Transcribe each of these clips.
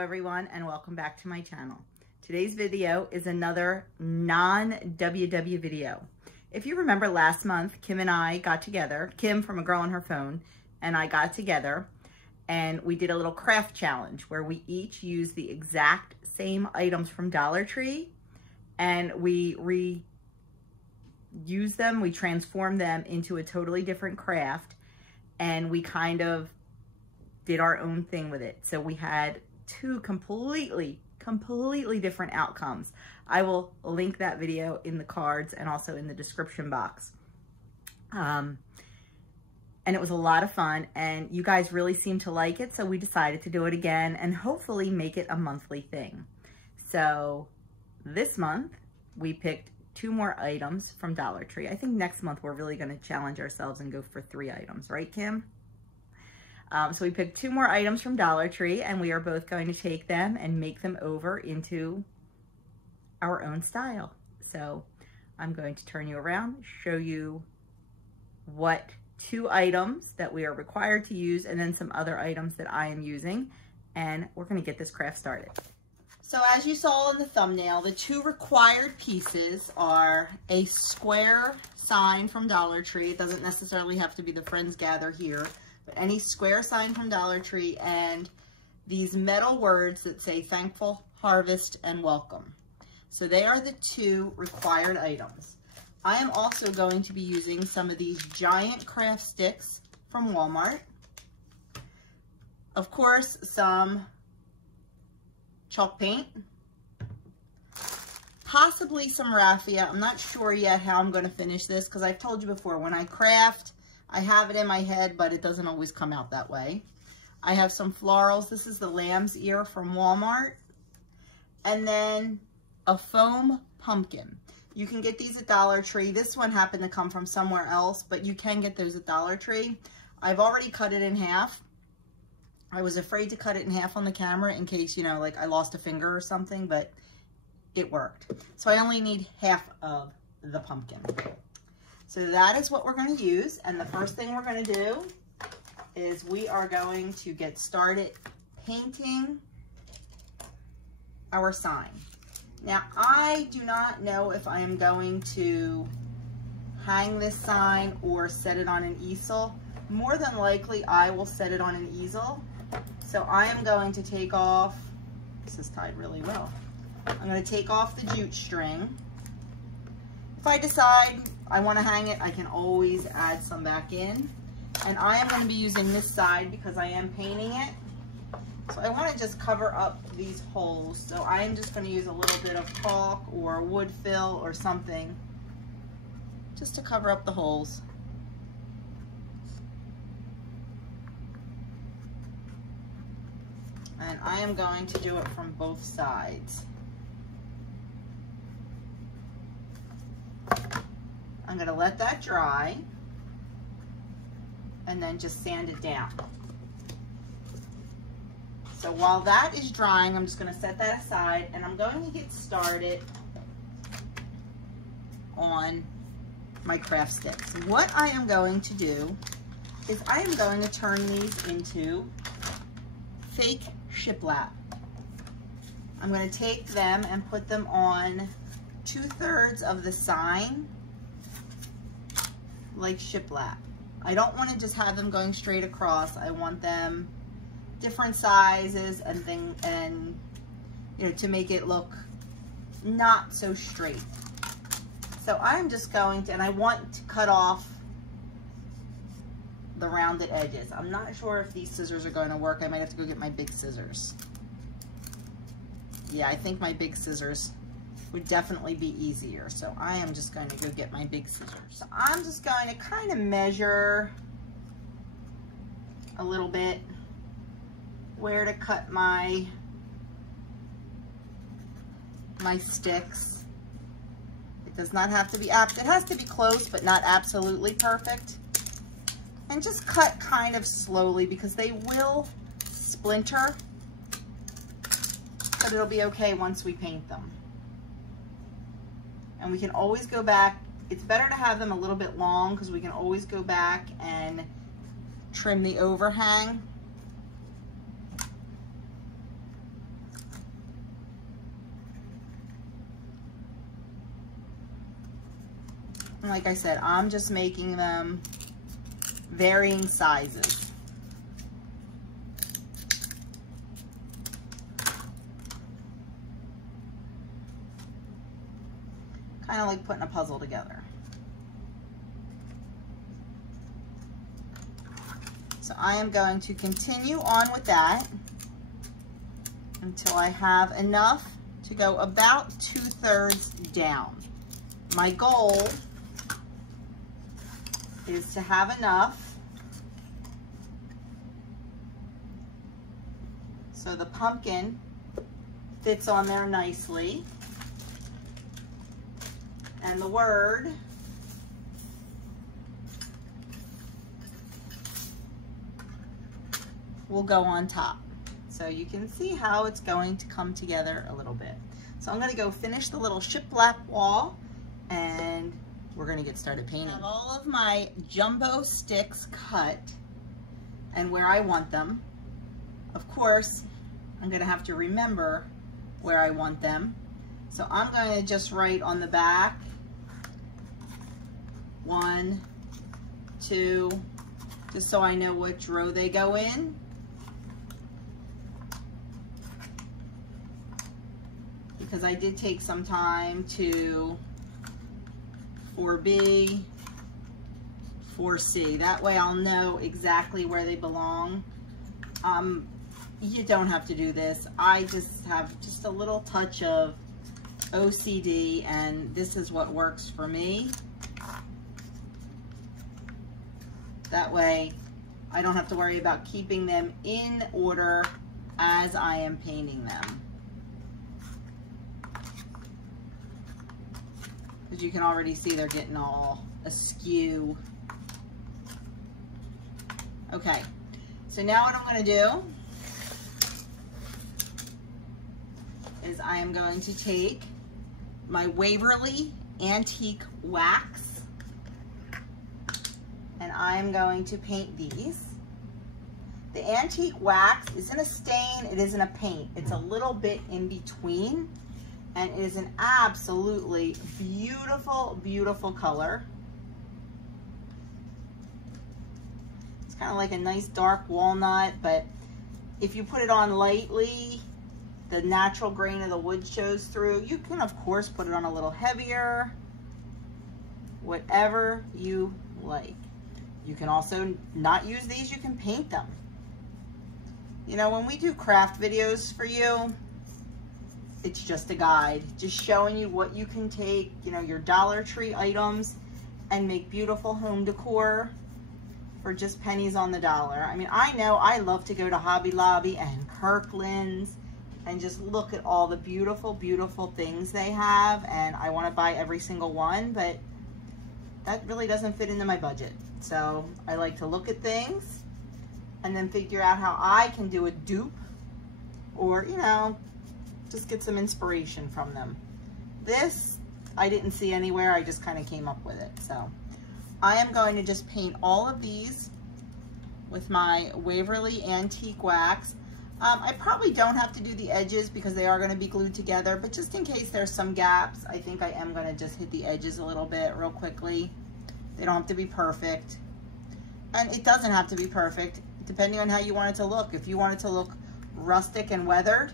everyone, and welcome back to my channel. Today's video is another non-WW video. If you remember last month, Kim and I got together, Kim from A Girl on Her Phone, and I got together and we did a little craft challenge where we each used the exact same items from Dollar Tree and we reused them, we transformed them into a totally different craft, and we kind of did our own thing with it. So we had two completely different outcomes. I will link that video in the cards and also in the description box. And it was a lot of fun, and you guys really seemed to like it, so we decided to do it again and hopefully make it a monthly thing. So this month we picked 2 more items from Dollar Tree. I think next month we're really going to challenge ourselves and go for 3 items, right, Kim? So we picked 2 more items from Dollar Tree, and we are both going to take them and make them over into our own style. So I'm going to turn you around, show you what 2 items that we are required to use, and then some other items that I am using, and we're going to get this craft started. So as you saw in the thumbnail, the 2 required pieces are a square sign from Dollar Tree. It doesn't necessarily have to be the Friends Gather here, but any square sign from Dollar Tree, and these metal words that say thankful, harvest, and welcome. So they are the 2 required items. I am also going to be using some of these giant craft sticks from Walmart. Of course, some chalk paint, possibly some raffia. I'm not sure yet how I'm going to finish this because I've told you before, when I craft, I have it in my head, but it doesn't always come out that way. I have some florals. This is the lamb's ear from Walmart. And then a foam pumpkin. You can get these at Dollar Tree. This one happened to come from somewhere else, but you can get those at Dollar Tree. I've already cut it in half. I was afraid to cut it in half on the camera in case, you know, like I lost a finger or something, but it worked. So I only need half of the pumpkin. So that is what we're going to use. And the first thing we're going to do is we are going to get started painting our sign. Now, I do not know if I am going to hang this sign or set it on an easel. More than likely, I will set it on an easel. So I am going to take off, this is tied really well. I'm going to take off the jute string. If I decide I want to hang it, I can always add some back in. And I am going to be using this side because I am painting it. So I want to just cover up these holes. So I am just going to use a little bit of caulk or wood fill or something just to cover up the holes. And I am going to do it from both sides. I'm going to let that dry and then just sand it down. So while that is drying, I'm just going to set that aside, and I'm going to get started on my craft sticks. What I am going to do is I am going to turn these into fake shiplap. I'm going to take them and put them on 2/3 of the sign like shiplap. I don't want to just have them going straight across. I want them different sizes and you know, to make it look not so straight. So I'm just going to, and I want to cut off the rounded edges. I'm not sure if these scissors are going to work. I might have to go get my big scissors. Yeah, I think my big scissors would definitely be easier. So I am just going to go get my big scissors. So I'm just going to kind of measure a little bit where to cut my sticks. It does not have to be, it has to be close, but not absolutely perfect. And just cut kind of slowly because they will splinter, but it'll be okay once we paint them. And we can always go back. It's better to have them a little bit long because we can always go back and trim the overhang. And like I said, I'm just making them varying sizes. Kind of like putting a puzzle together. So I am going to continue on with that until I have enough to go about 2/3 down. My goal is to have enough so the pumpkin fits on there nicely. And the word will go on top. So you can see how it's going to come together a little bit. So I'm going to go finish the little shiplap wall and we're going to get started painting. I have all of my jumbo sticks cut and where I want them. Of course, I'm going to have to remember where I want them. So I'm going to just write on the back 1, 2, just so I know which row they go in. Because I did take some time to 4B, 4C. That way I'll know exactly where they belong. You don't have to do this. I just have just a little touch of OCD and this is what works for me. That way I don't have to worry about keeping them in order as I am painting them. Because you can already see they're getting all askew. Okay, so now what I'm going to do is I am going to take my Waverly Antique Wax and I'm going to paint these. The antique wax isn't a stain, it isn't a paint. It's a little bit in between and it is an absolutely beautiful, beautiful color. It's kind of like a nice dark walnut, but if you put it on lightly, the natural grain of the wood shows through. You can, of course, put it on a little heavier, whatever you like. You can also not use these, you can paint them. You know, when we do craft videos for you, it's just a guide, just showing you what you can take, you know, your Dollar Tree items and make beautiful home decor for just pennies on the dollar. I mean, I know I love to go to Hobby Lobby and Kirkland's and just look at all the beautiful, beautiful things they have, and I want to buy every single one, but that really doesn't fit into my budget. So I like to look at things and then figure out how I can do a dupe or, you know, just get some inspiration from them. This, I didn't see anywhere. I just kind of came up with it. So I am going to just paint all of these with my Waverly Antique Wax. I probably don't have to do the edges because they are going to be glued together, but just in case there's some gaps, I think I am going to just hit the edges a little bit real quickly. They don't have to be perfect. And it doesn't have to be perfect, depending on how you want it to look. If you want it to look rustic and weathered,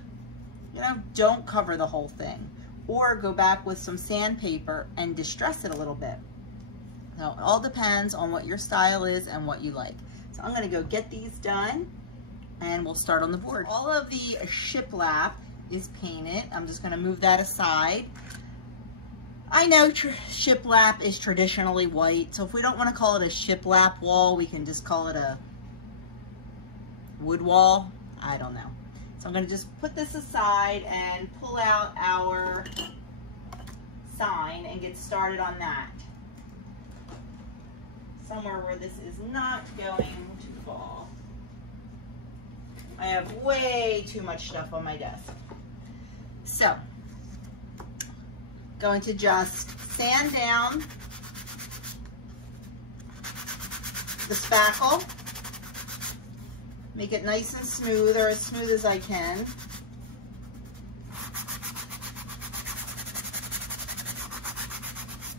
you know, don't cover the whole thing. Or go back with some sandpaper and distress it a little bit. So it all depends on what your style is and what you like. So I'm going to go get these done and we'll start on the board. All of the shiplap is painted. I'm just going to move that aside. I know shiplap is traditionally white, so if we don't want to call it a shiplap wall, we can just call it a wood wall. I don't know. So I'm going to just put this aside and pull out our sign and get started on that. Somewhere where this is not going to fall. I have way too much stuff on my desk. So, going to just sand down the spackle, make it nice and smooth, or as smooth as I can.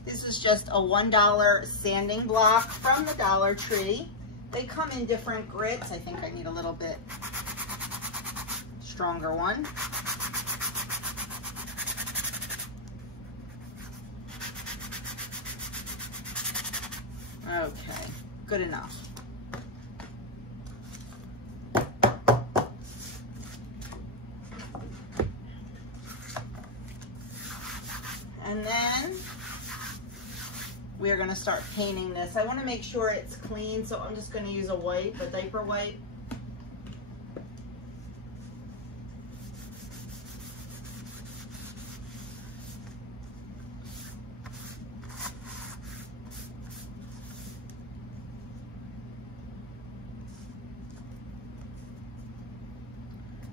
This is just a $1 sanding block from the Dollar Tree. They come in different grits. I think I need a little bit stronger one. Okay, good enough. And then we are going to start painting this. I want to make sure it's clean, so I'm just going to use a wipe, a diaper wipe.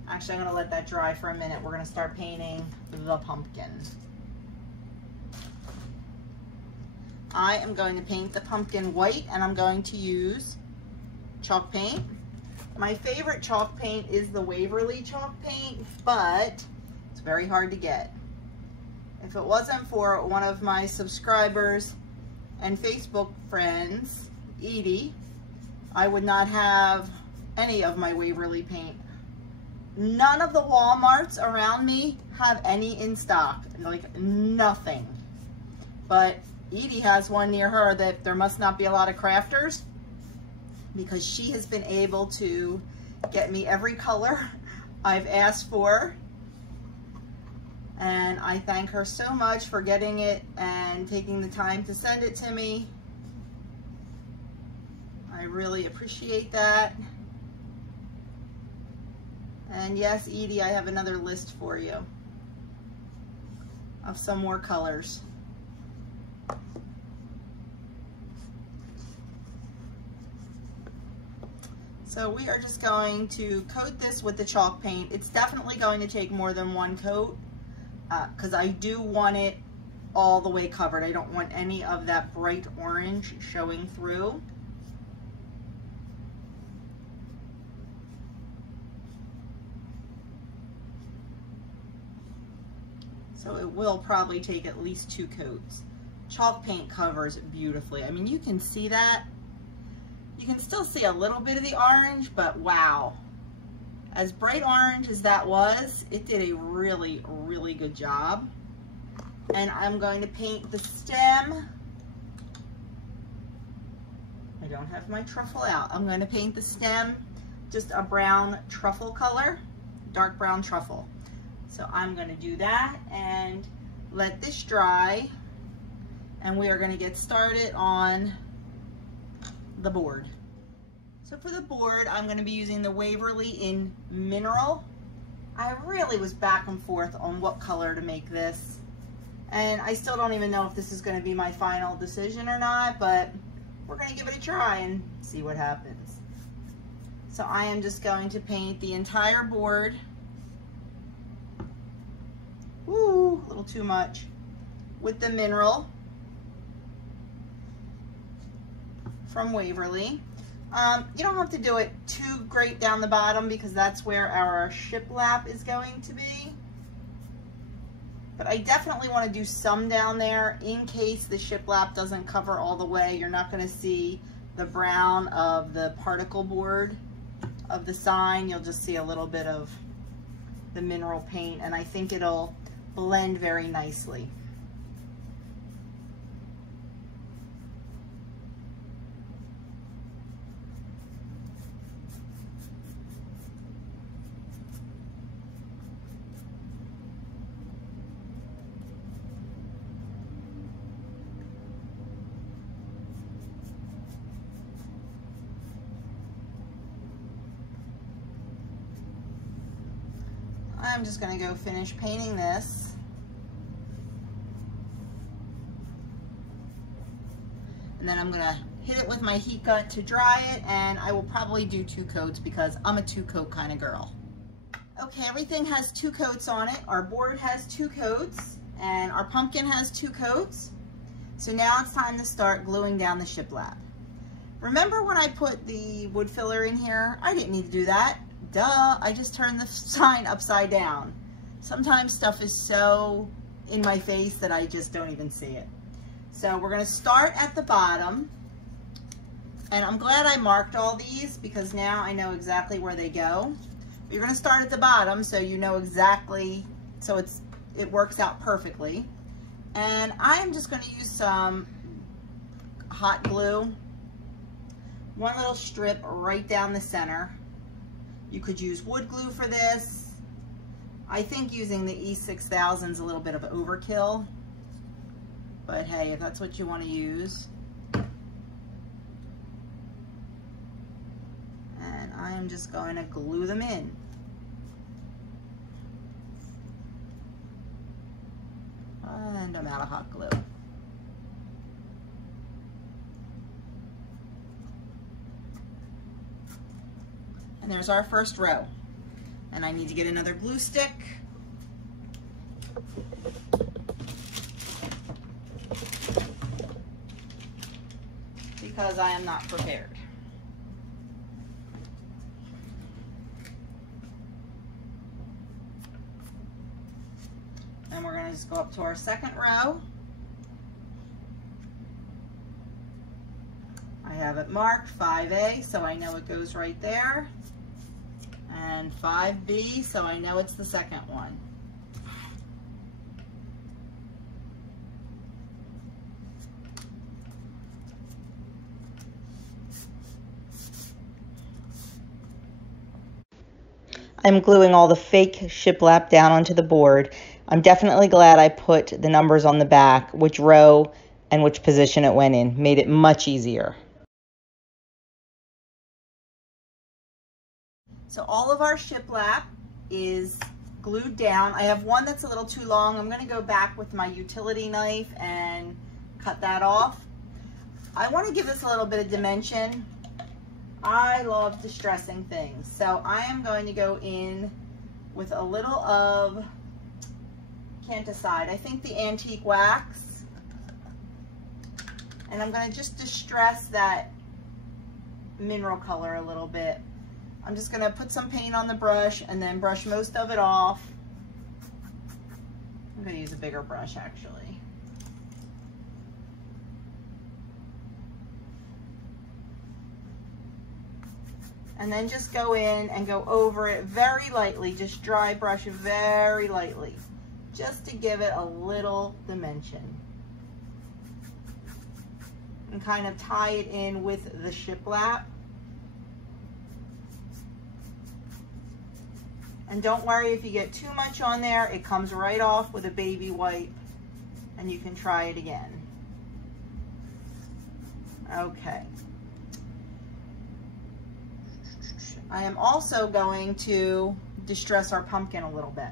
Actually, I'm going to let that dry for a minute. We're going to start painting the pumpkin. I am going to paint the pumpkin white, and I'm going to use chalk paint. My favorite chalk paint is the Waverly chalk paint, but it's very hard to get. If it wasn't for one of my subscribers and Facebook friends, Edie, I would not have any of my Waverly paint. None of the Walmarts around me have any in stock, like nothing. But Edie has one near her that there must not be a lot of crafters, because she has been able to get me every color I've asked for. And I thank her so much for getting it and taking the time to send it to me. I really appreciate that. And yes, Edie, I have another list for you of some more colors. So we are just going to coat this with the chalk paint. It's definitely going to take more than one coat because I do want it all the way covered. I don't want any of that bright orange showing through. So it will probably take at least 2 coats. Chalk paint covers beautifully. I mean, you can see that. You can still see a little bit of the orange, but wow. As bright orange as that was, it did a really, really good job. And I'm going to paint the stem. I don't have my truffle out. I'm going to paint the stem just a brown truffle color, dark brown truffle. So I'm going to do that and let this dry. And we are going to get started on the board. So for the board, I'm going to be using the Waverly in Mineral. I really was back and forth on what color to make this. And I still don't even know if this is going to be my final decision or not, but we're going to give it a try and see what happens. So I am just going to paint the entire board. Ooh, a little too much. With the Mineral from Waverly. You don't have to do it too great down the bottom because that's where our shiplap is going to be. But I definitely want to do some down there in case the shiplap doesn't cover all the way. You're not going to see the brown of the particle board of the sign. You'll just see a little bit of the Mineral paint, and I think it'll blend very nicely. I'm just going to go finish painting this. And then I'm going to hit it with my heat gun to dry it, and I will probably do 2 coats because I'm a 2-coat kind of girl. Okay, everything has 2 coats on it. Our board has 2 coats, and our pumpkin has 2 coats. So now it's time to start gluing down the shiplap. Remember when I put the wood filler in here? I didn't need to do that. Duh, I just turned the sign upside down. Sometimes stuff is so in my face that I just don't even see it. So we're gonna start at the bottom, and I'm glad I marked all these because now I know exactly where they go. But you're gonna start at the bottom so you know exactly, so it works out perfectly. And I'm just gonna use some hot glue, one little strip right down the center. You could use wood glue for this. I think using the E6000 is a little bit of overkill, but hey, if that's what you want to use. And I am just going to glue them in. And I'm out of hot glue. And there's our first row. And I need to get another glue stick. Because I am not prepared. And we're going to just go up to our second row. I have it marked 5A, so I know it goes right there. And 5B, so I know it's the second one. I'm gluing all the fake shiplap down onto the board. I'm definitely glad I put the numbers on the back, which row and which position it went in. Made it much easier. So all of our shiplap is glued down. I have one that's a little too long. I'm gonna go back with my utility knife and cut that off. I wanna give this a little bit of dimension. I love distressing things. So I am going to go in with a little of, can't decide, I think the antique wax. And I'm gonna just distress that mineral color a little bit. I'm just gonna put some paint on the brush and then brush most of it off. I'm gonna use a bigger brush actually. And then just go in and go over it very lightly, just dry brush it very lightly, just to give it a little dimension. And kind of tie it in with the shiplap. And don't worry if you get too much on there, it comes right off with a baby wipe and you can try it again. Okay. I am also going to distress our pumpkin a little bit.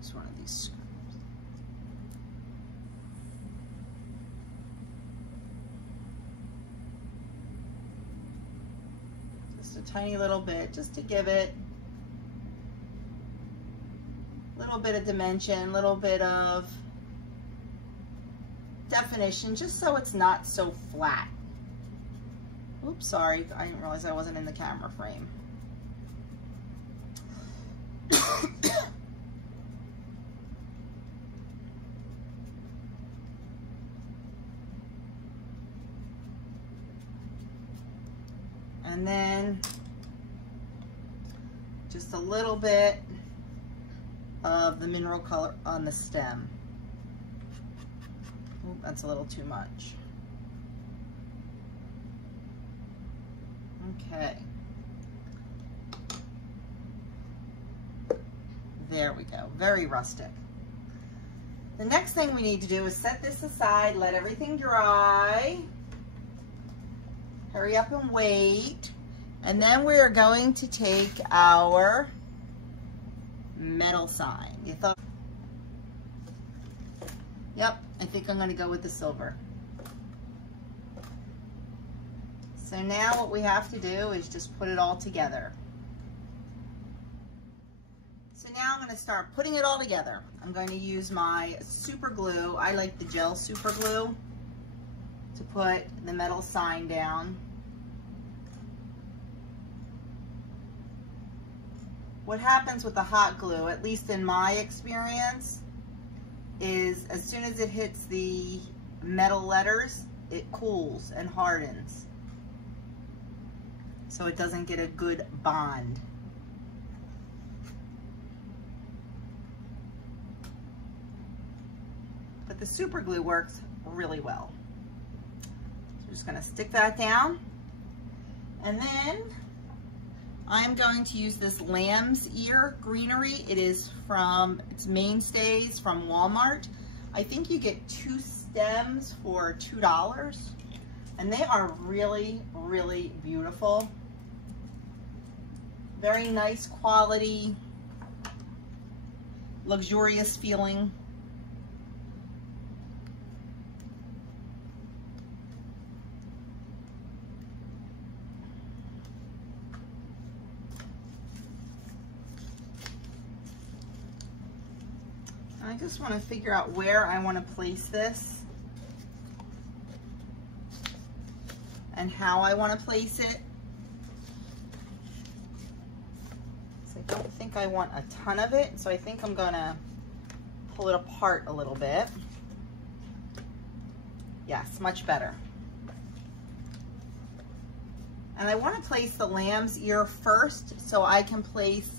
Just one of these screws. A tiny little bit just to give it a little bit of dimension, a little bit of definition, just so it's not so flat. Oops, sorry, I didn't realize I wasn't in the camera frame. And then just a little bit of the mineral color on the stem. Ooh, that's a little too much. Okay. There we go, very rustic. The next thing we need to do is set this aside, let everything dry. Hurry up and wait. And then we're going to take our metal sign. You thought? Yep, I think I'm going to go with the silver. So now what we have to do is just put it all together. So now I'm going to start putting it all together. I'm going to use my super glue. I like the gel super glue to put the metal sign down. what happens with the hot glue, at least in my experience, is as soon as it hits the metal letters, it cools and hardens. So it doesn't get a good bond. But the super glue works really well. So I'm just gonna stick that down. And then I'm going to use this lamb's ear greenery. It is from, it's Mainstays from Walmart. I think you get 2 stems for $2. And they are really, really beautiful. Very nice quality, luxurious feeling. I just want to figure out where I want to place this and how I want to place it. So I don't think I want a ton of it, so I think I'm going to pull it apart a little bit. Yes, much better. And I want to place the lamb's ear first so I can place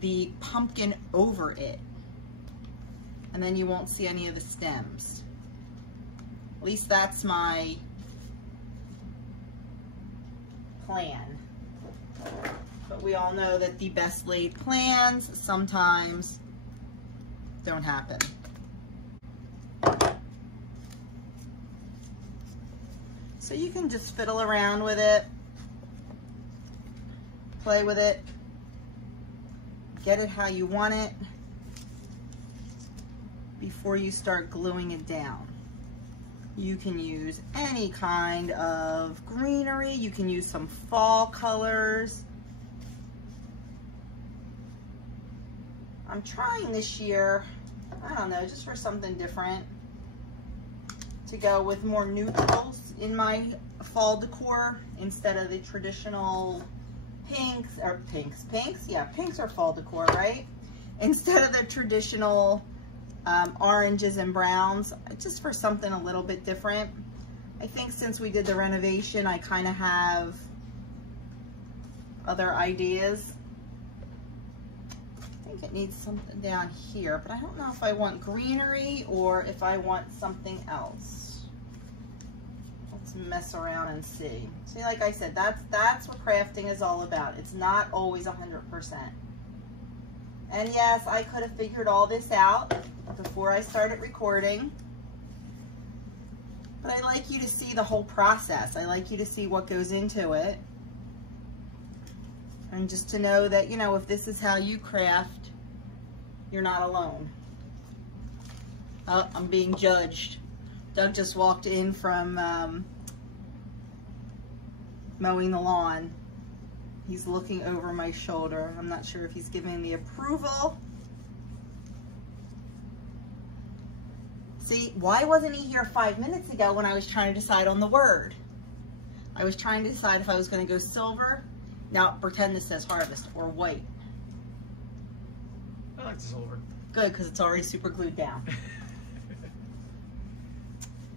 the pumpkin over it. And then you won't see any of the stems. At least that's my plan. But we all know that the best laid plans sometimes don't happen. So you can just fiddle around with it, play with it, get it how you want it before you start gluing it down. You can use any kind of greenery. You can use some fall colors. I'm trying this year, I don't know, just for something different, to go with more neutrals in my fall decor instead of the traditional pinks, or pinks, yeah, pinks are fall decor, right? Instead of the traditional oranges and browns, just for something a little bit different. I think since we did the renovation, I kind of have other ideas. I think it needs something down here, but I don't know if I want greenery or if I want something else. Let's mess around and see. See, like I said, that's what crafting is all about. It's not always 100%. And yes, I could have figured all this out before I started recording. But I like you to see the whole process. I like you to see what goes into it. And just to know that, you know, if this is how you craft, you're not alone. Oh, I'm being judged. Doug just walked in from mowing the lawn. He's looking over my shoulder. I'm not sure if he's giving me approval. See, why wasn't he here 5 minutes ago when I was trying to decide on the word? I was trying to decide if I was going to go silver. Now, pretend this says harvest, or white. I like the silver. Good, because it's already super glued down.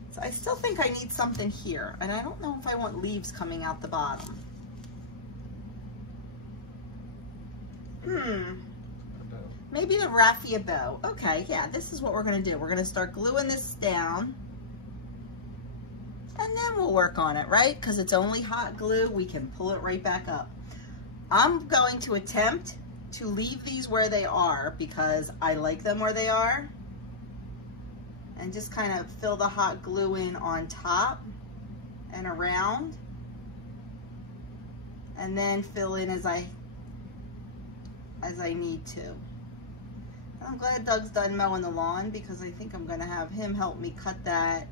So I still think I need something here, and I don't know if I want leaves coming out the bottom. Maybe the raffia bow. Okay, yeah, this is what we're gonna do. We're gonna start gluing this down, and then we'll work on it, right? Because it's only hot glue, we can pull it right back up. I'm going to attempt to leave these where they are because I like them where they are, and just kind of fill the hot glue in on top and around, and then fill in as I need to. I'm glad Doug's done mowing the lawn because I think I'm gonna have him help me cut that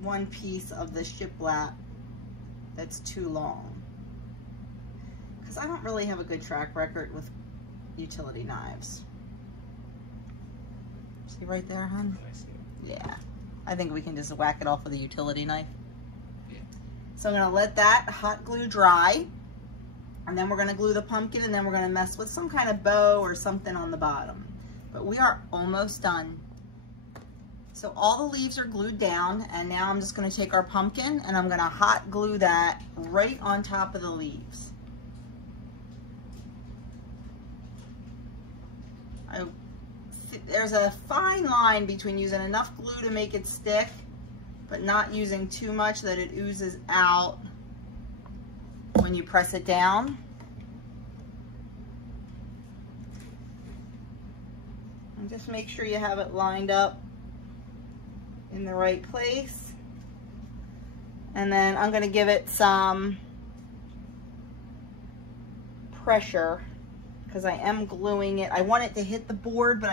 one piece of the shiplap that's too long. Because I don't really have a good track record with utility knives. See right there, hon? I see it. Yeah. I think we can just whack it off with a utility knife. Yeah. So I'm gonna let that hot glue dry. And then we're gonna glue the pumpkin, and then we're gonna mess with some kind of bow or something on the bottom. But we are almost done. So all the leaves are glued down, and now I'm just gonna take our pumpkin and I'm gonna hot glue that right on top of the leaves. There's a fine line between using enough glue to make it stick, but not using too much that it oozes out when you press it down. And just make sure you have it lined up in the right place. And then I'm gonna give it some pressure because I am gluing it. I want it to hit the board, but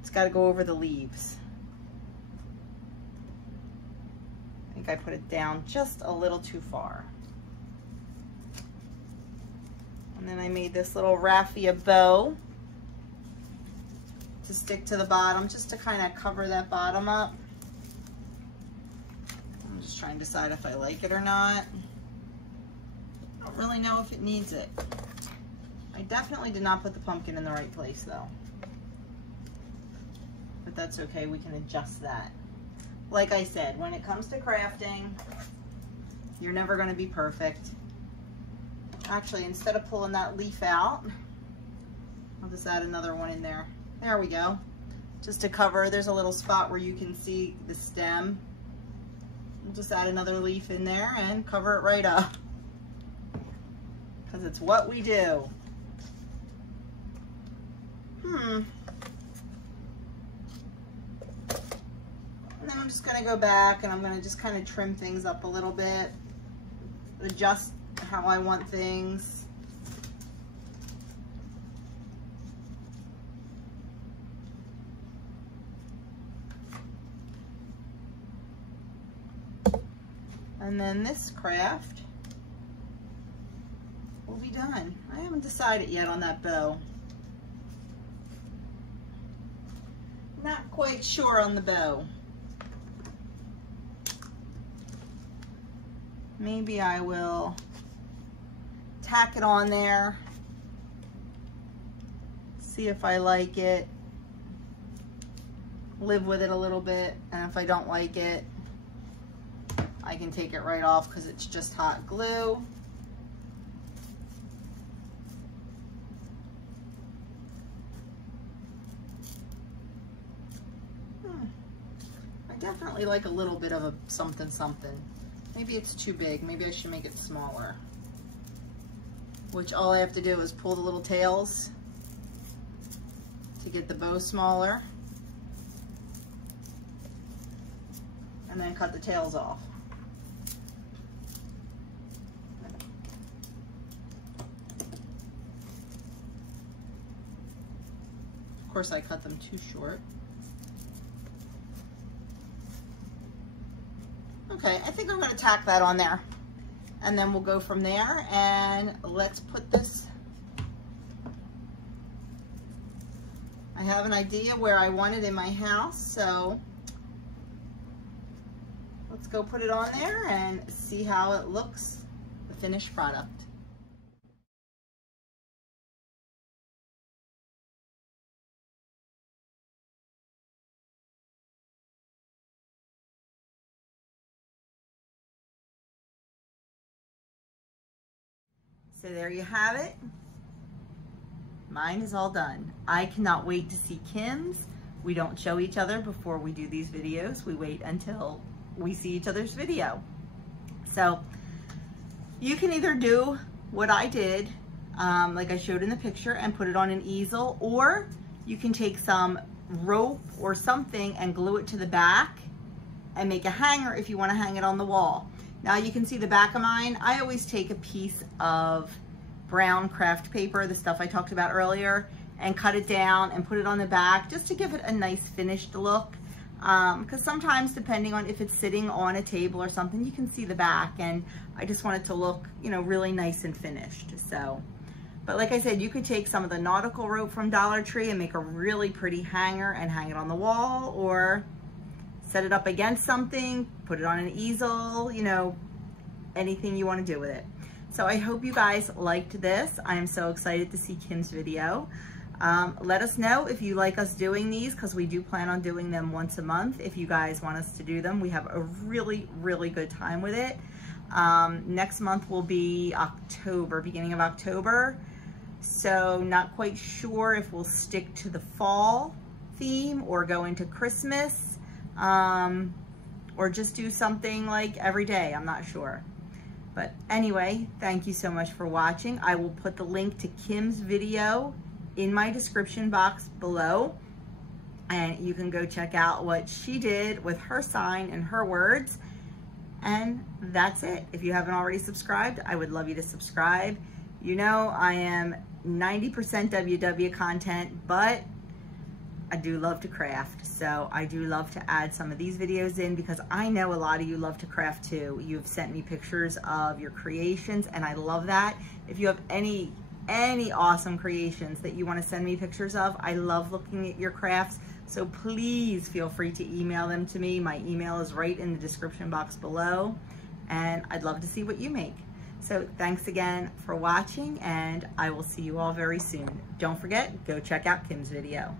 it's gotta go over the leaves. I think I put it down just a little too far. And then I made this little raffia bow to stick to the bottom, just to kind of cover that bottom up. I'm just trying to decide if I like it or not. I don't really know if it needs it. I definitely did not put the pumpkin in the right place though. But that's okay, we can adjust that. Like I said, when it comes to crafting, you're never gonna be perfect. Actually, instead of pulling that leaf out, I'll just add another one in there. There we go. Just to cover, there's a little spot where you can see the stem. I'll just add another leaf in there and cover it right up. Because it's what we do. And then I'm just gonna go back and I'm gonna just kind of trim things up a little bit, adjust how I want things. And then this craft will be done. I haven't decided yet on that bow. Not quite sure on the bow. Maybe I will tack it on there, see if I like it, live with it a little bit, and if I don't like it, I can take it right off because it's just hot glue. I definitely like a little bit of a something something. Maybe it's too big. Maybe I should make it smaller. Which all I have to do is pull the little tails to get the bow smaller. And then cut the tails off. Of course, I cut them too short. Okay, I think I'm going to tack that on there. And then we'll go from there, and let's put this. I have an idea where I want it in my house, so let's go put it on there and see how it looks, the finished product. So there you have it. Mine is all done. I cannot wait to see Kim's. We don't show each other before we do these videos. We wait until we see each other's video. So you can either do what I did, like I showed in the picture, and put it on an easel, or you can take some rope or something and glue it to the back and make a hanger if you want to hang it on the wall. Now you can see the back of mine. I always take a piece of brown craft paper, the stuff I talked about earlier, and cut it down and put it on the back just to give it a nice finished look. Because sometimes, depending on if it's sitting on a table or something, you can see the back, and I just want it to look, you know, really nice and finished. So, but like I said, you could take some of the nautical rope from Dollar Tree and make a really pretty hanger and hang it on the wall, or set it up against something, put it on an easel, you know, anything you want to do with it. So I hope you guys liked this. I am so excited to see Kim's video. Let us know if you like us doing these, because we do plan on doing them once a month. If you guys want us to do them, we have a really, really good time with it. Next month will be October, beginning of October. So not quite sure if we'll stick to the fall theme or go into Christmas, or just do something like every day. I'm not sure. But anyway, thank you so much for watching. I will put the link to Kim's video in my description box below, and you can go check out what she did with her sign and her words. And that's it. If you haven't already subscribed, I would love you to subscribe. You know, I am 90% WW content, but I do love to craft. So I do love to add some of these videos in, because I know a lot of you love to craft too. You've sent me pictures of your creations, and I love that. If you have any awesome creations that you want to send me pictures of, I love looking at your crafts. So please feel free to email them to me. My email is right in the description box below, and I'd love to see what you make. So thanks again for watching, and I will see you all very soon. Don't forget, go check out Kim's video.